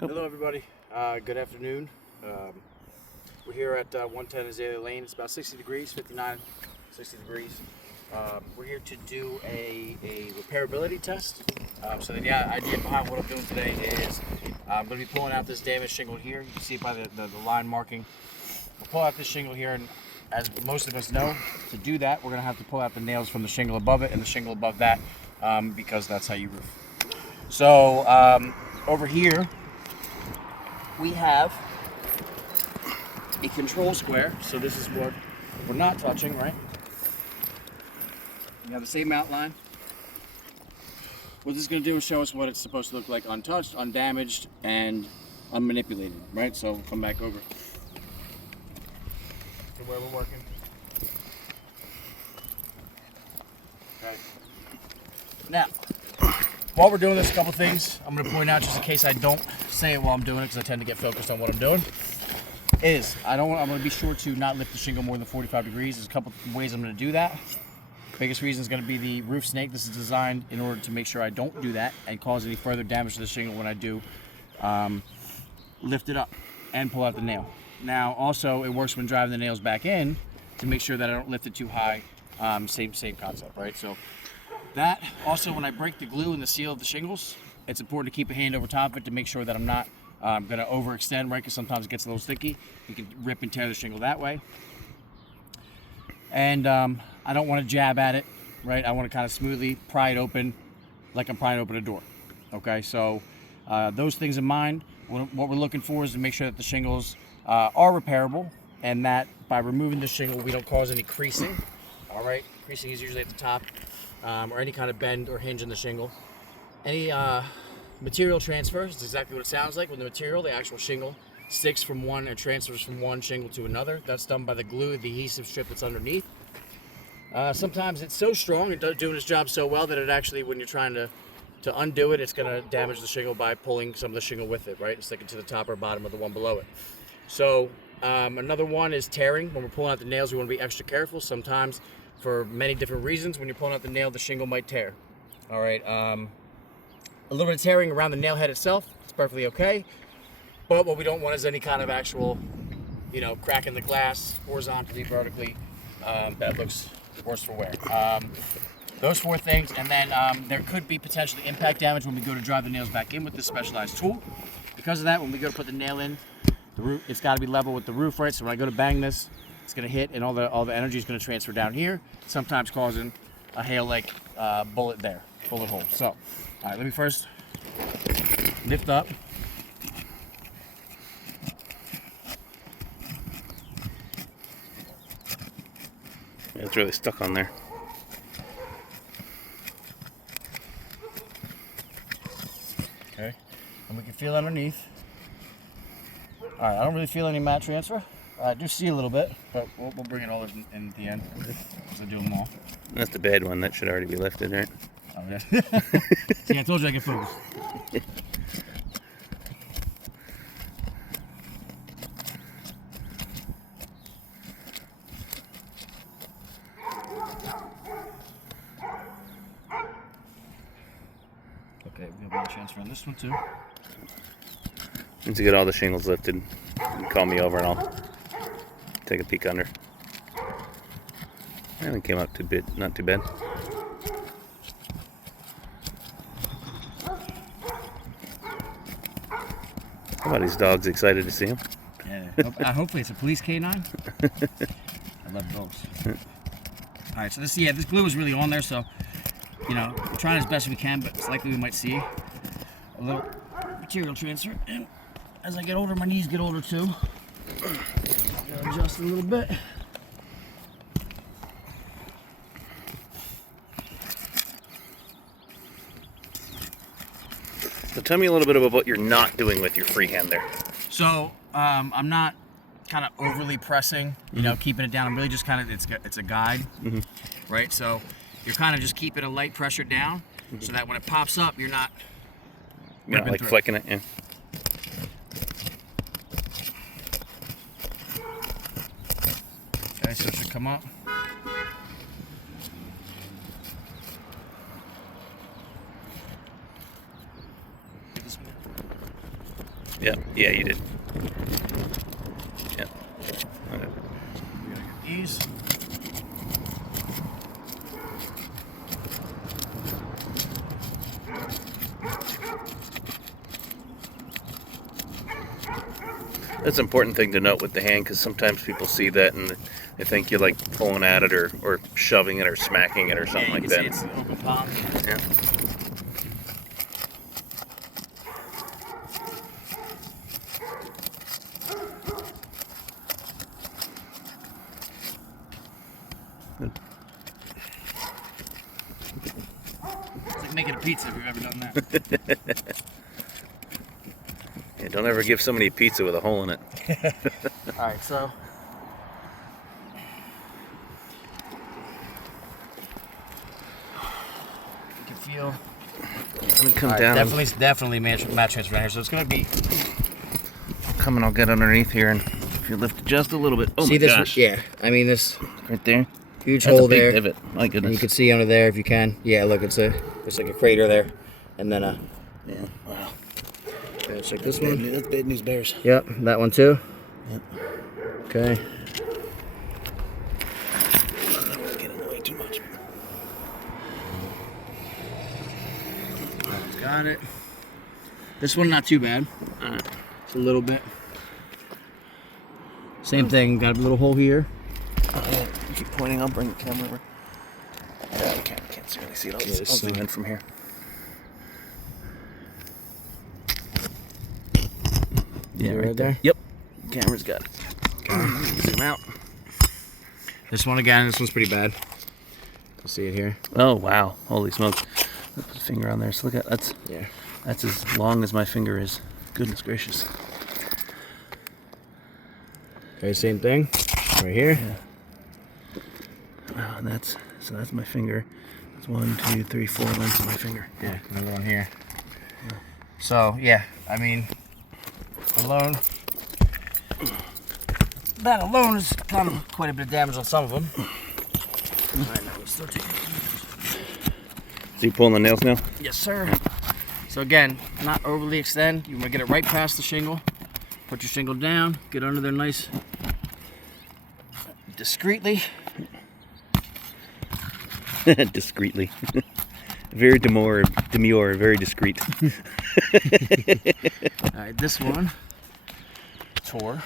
Hello everybody, good afternoon. We're here at 110 Azalea Lane. It's about 60 degrees, 59, 60 degrees. We're here to do a repairability test. So the idea behind what I'm doing today is I'm going to be pulling out this damaged shingle here. You can see it by the line marking. We'll pull out this shingle here, and as most of us know, to do that we're going to have to pull out the nails from the shingle above it and the shingle above that, because that's how you roof. So over here we have a control square. So this is what we're not touching, right? We have the same outline. What this is going to do is show us what it's supposed to look like untouched, undamaged, and unmanipulated, right? So we'll come back over to where we're working. Okay. Now, while we're doing this, a couple things I'm going to point out, just in case I don't say it while I'm doing it, because I tend to get focused on what I'm doing, is I'm going to be sure to not lift the shingle more than 45 degrees. There's a couple ways I'm going to do that. Biggest reason is going to be the roof snake. This is designed in order to make sure I don't do that and cause any further damage to the shingle when I do lift it up and pull out the nail. Now, also, it works when driving the nails back in to make sure that I don't lift it too high. Same concept, right? So that, also, when I break the glue and the seal of the shingles, it's important to keep a hand over top of it to make sure that I'm not going to overextend, right? Because sometimes it gets a little sticky. You can rip and tear the shingle that way. And I don't want to jab at it, right? I want to kind of smoothly pry it open like I'm prying open a door. Okay, so those things in mind, what we're looking for is to make sure that the shingles are repairable, and that by removing the shingle, we don't cause any creasing. All right, creasing is usually at the top, or any kind of bend or hinge in the shingle. Any material transfer is exactly what it sounds like. When the material, the actual shingle, sticks from one and transfers from one shingle to another, that's done by the glue, the adhesive strip that's underneath. Sometimes it's so strong and doing its job so well that it actually, when you're trying to undo it, it's going to damage the shingle by pulling some of the shingle with it, right, and sticking to the top or bottom of the one below it. So another one is tearing. When we're pulling out the nails, we want to be extra careful. Sometimes, for many different reasons, when you're pulling out the nail, the shingle might tear. All right, a little bit of tearing around the nail head itself, it's perfectly okay. But what we don't want is any kind of actual, crack in the glass, horizontally, vertically. That looks worse for wear. Those four things, and then there could be potentially impact damage when we go to drive the nails back in with this specialized tool. Because of that, when we go to put the nail in, the roof, it's got to be level with the roof, right? So when I go to bang this, it's going to hit, and all the energy is going to transfer down here, sometimes causing a hail-like bullet hole. So, all right, let me first lift up. It's really stuck on there. Okay, and we can feel underneath. All right, I don't really feel any mat transfer. I do see a little bit, but we'll bring it all in at the end, because I do them all. That's the bad one. That should already be lifted, right? Oh, yeah. See, I told you I could focus. Okay, we have a transfer on this one too. Once you get all the shingles lifted, you can call me over and I'll take a peek under. And it came out not too bad. How about these dogs excited to see him? Yeah, hopefully it's a police canine. I love dogs. All right, so this glue is really on there, so we're trying as best we can, but it's likely we might see a little material transfer. And as I get older, my knees get older too. Gotta adjust a little bit. So tell me a little bit about what you're not doing with your freehand there. So I'm not kind of overly pressing, keeping it down. I'm really just kind of, it's a guide, right? So you're kind of just keeping a light pressure down, so that when it pops up, you're not like flicking it, yeah. Okay, so it should come up. Yep. Yeah, you did. Yep. Okay. We gotta get these. That's an important thing to note with the hand, because sometimes people see that and they think you're like pulling at it or shoving it or smacking it or something like that. It's an open palm. Yeah. It's like making a pizza if you've ever done that. Yeah, don't ever give somebody a pizza with a hole in it. Alright, so you can feel Let me come down. definitely match transfer down here. So it's gonna be Come and I'll get underneath here, and if you lift it just a little bit. Oh see my this gosh. yeah. I mean this Right there. huge That's hole a big there. pivot. My And goodness. you can see under there if you can. Yeah, look, it's like a crater there. And then Yeah. Wow. it's like this one. That's bad news bears. Yep, that one too. Yep. Okay. Get in the way too much. Got it. This one not too bad. It's a little bit. Same thing, got a little hole here. Oh, yeah. You keep pointing, I'll bring the camera over. Yeah, I can't really see it. I'll zoom in from here. Yeah, right there? Yep. Camera's got it. Okay. Zoom out. This one again, this one's pretty bad. You'll see it here. Oh wow! Holy smokes! Put the finger on there. So look at that's Yeah. that's as long as my finger is. Goodness gracious! Okay, same thing. Right here. Wow, and that's my finger. That's 1, 2, 3, 4 lengths of my finger. Yeah, another one here. So yeah, I mean, that alone is kind of quite a bit of damage on some of them. Alright, now we're still taking So you pulling the nails now? Yes, sir. So again, not overly extend. You want to get it right past the shingle. Put your shingle down. Get under there nice, discreetly. Discreetly. Very demure, very discreet. All right, this one tore.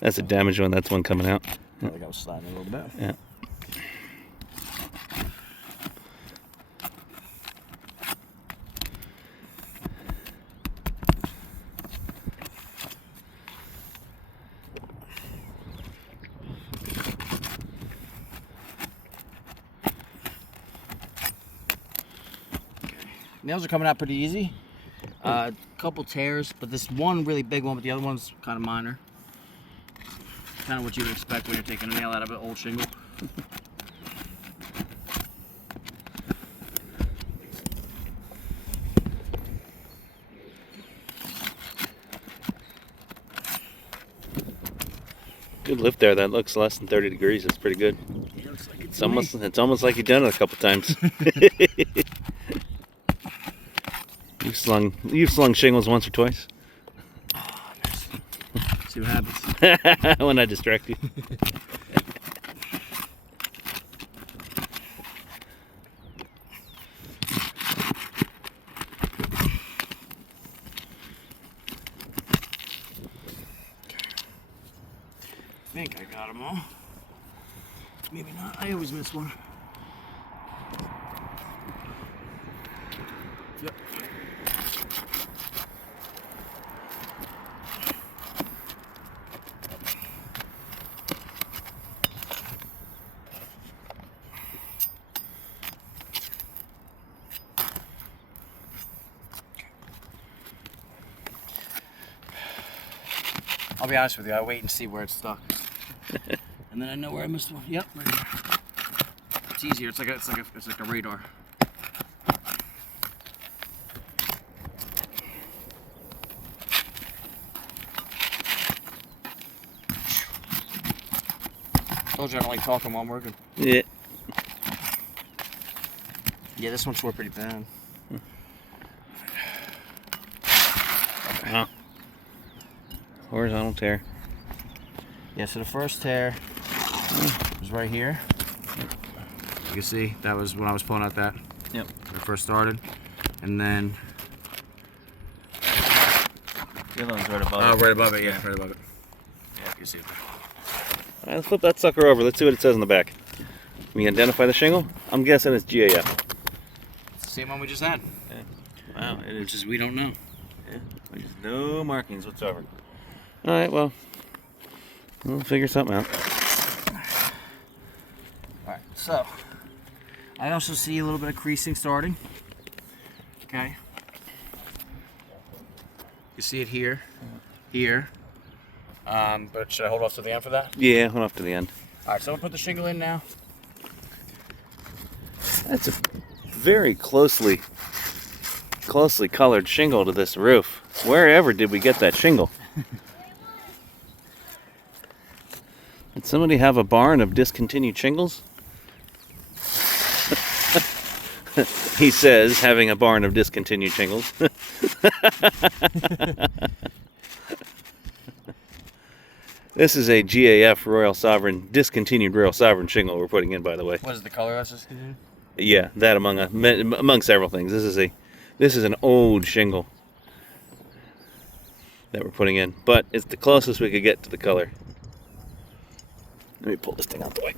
That's a damaged one. That's one coming out. I think I was sliding a little bit. Yeah. Nails are coming out pretty easy. Couple tears, but this one really big one, but the other one's kind of minor. Kind of what you would expect when you're taking a nail out of an old shingle. Good lift there. That looks less than 30 degrees. That's pretty good. Yeah, looks like It's almost like you've done it a couple times. You've slung shingles once or twice. Oh, nice. See what happens. When I distract you. I think I got them all. Maybe not. I always miss one. Yep. I'll be honest with you, I wait and see where it's stuck. And then I know where I missed one. Yep, right here. It's easier. It's like a radar. Told you I don't like talking while I'm working. Yeah. Yeah, this one's pretty bad. Wow. Horizontal tear. Yeah, so the first tear was right here. You can see that was when I was pulling out that. Yep. When I first started. And then... The other one's right above it. Oh, right above it, yeah, right above it. Yeah, you can see it. All right, let's flip that sucker over. Let's see what it says on the back. Can you identify the shingle? I'm guessing it's GAF. It's the same one we just had. Yeah. Wow, it is. Which is, we don't know. Yeah, there's no markings whatsoever. All right, well, we'll figure something out. Alright, so I also see a little bit of creasing starting. Okay. You see it here, here. But should I hold off to the end for that? Yeah, hold off to the end. Alright, so I'm gonna put the shingle in now. That's a very closely colored shingle to this roof. Wherever did we get that shingle? Did somebody have a barn of discontinued shingles? He says, having a barn of discontinued shingles. This is a GAF Royal Sovereign, discontinued Royal Sovereign shingle we're putting in, by the way. What is the color that's discontinued? Yeah, that among several things. This is an old shingle that we're putting in, but it's the closest we could get to the color. Let me pull this thing out the way.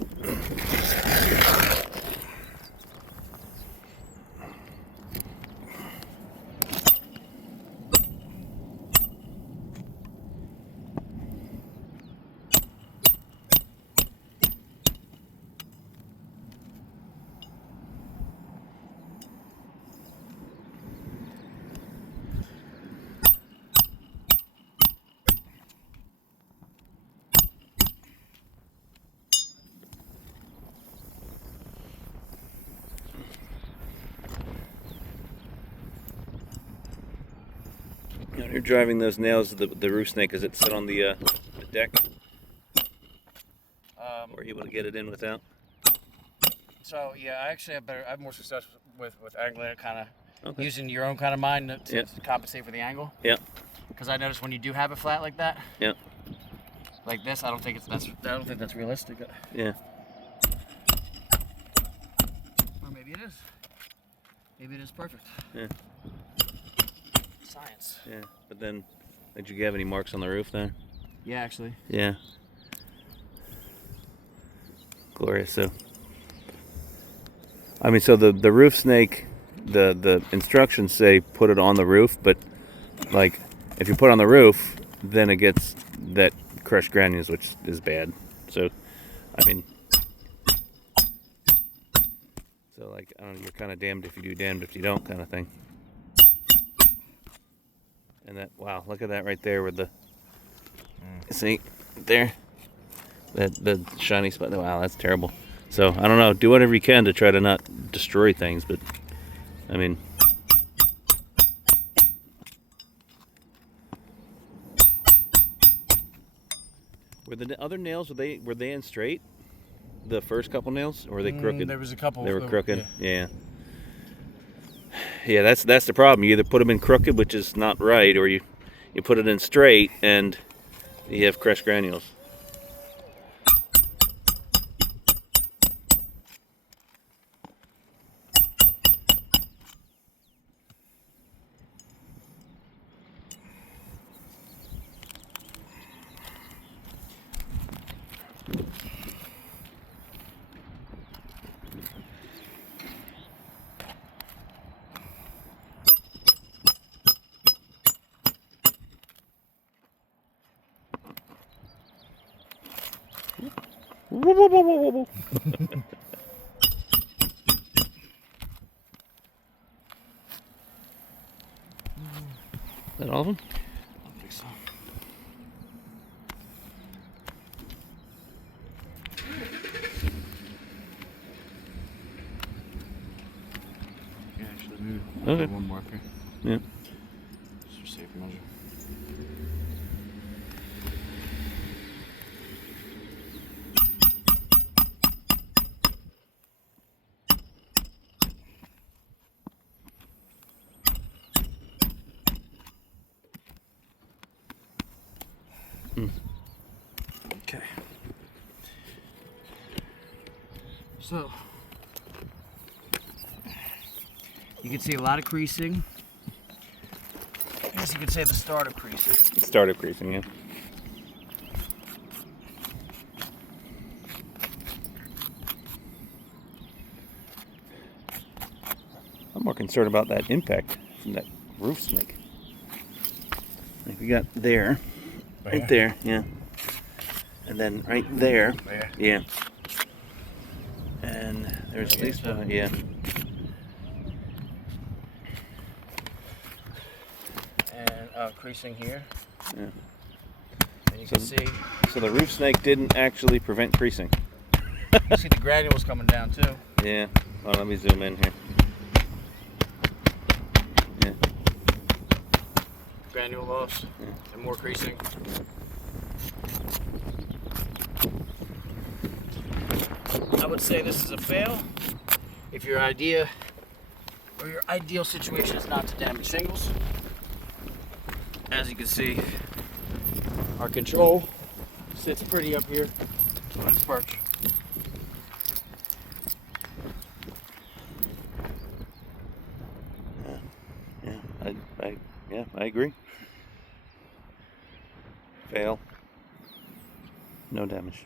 When you're driving those nails, the roof snake, does it sit on the deck? Or are you able to get it in without? So yeah, I actually have more success with angling it, kind of Okay. using your own kind of mind to compensate for the angle. Yeah. Because I noticed when you do have it flat like that, Yeah. like this, I don't think that's realistic. Yeah. Or maybe it is. Maybe it is perfect. Yeah. Science. Yeah. But then, did you have any marks on the roof there? Yeah, actually. Yeah. Glorious. So, I mean, so the roof snake, the instructions say put it on the roof, but like if you put it on the roof, then it gets that crushed granules, which is bad. So, I mean, so like I don't know, you're kind of damned if you do, damned if you don't, kind of thing. And that, wow, look at that right there with the, see, there, the shiny spot. Wow, that's terrible. So, I don't know, do whatever you can to try to not destroy things, but, I mean. Were the other nails, were they in straight? The first couple nails, or were they crooked? There was a couple. They were crooked, Yeah. Yeah, that's the problem. You either put them in crooked, which is not right, or you put it in straight and you have crushed granules. Whoa, whoa, whoa, whoa, whoa. Is that all of them? I don't think so. Yeah, actually, maybe Okay. one marker. Yeah. Just for safe measure. Okay. So you can see a lot of creasing. I guess you could say the start of creasing. Start of creasing, yeah. I'm more concerned about that impact from that roof snake. Like we got there, right there, yeah. And then right there, yeah. And there's at least one, yeah. And creasing here. Yeah. And you can see. So the roof snake didn't actually prevent creasing. You see the granules coming down too. Yeah. Oh, let me zoom in here. Yeah. Granule loss and more creasing. I would say this is a fail. If your idea or your ideal situation is not to damage shingles, as you can see, our control sits pretty up here on its perch. I agree. Fail. No damage.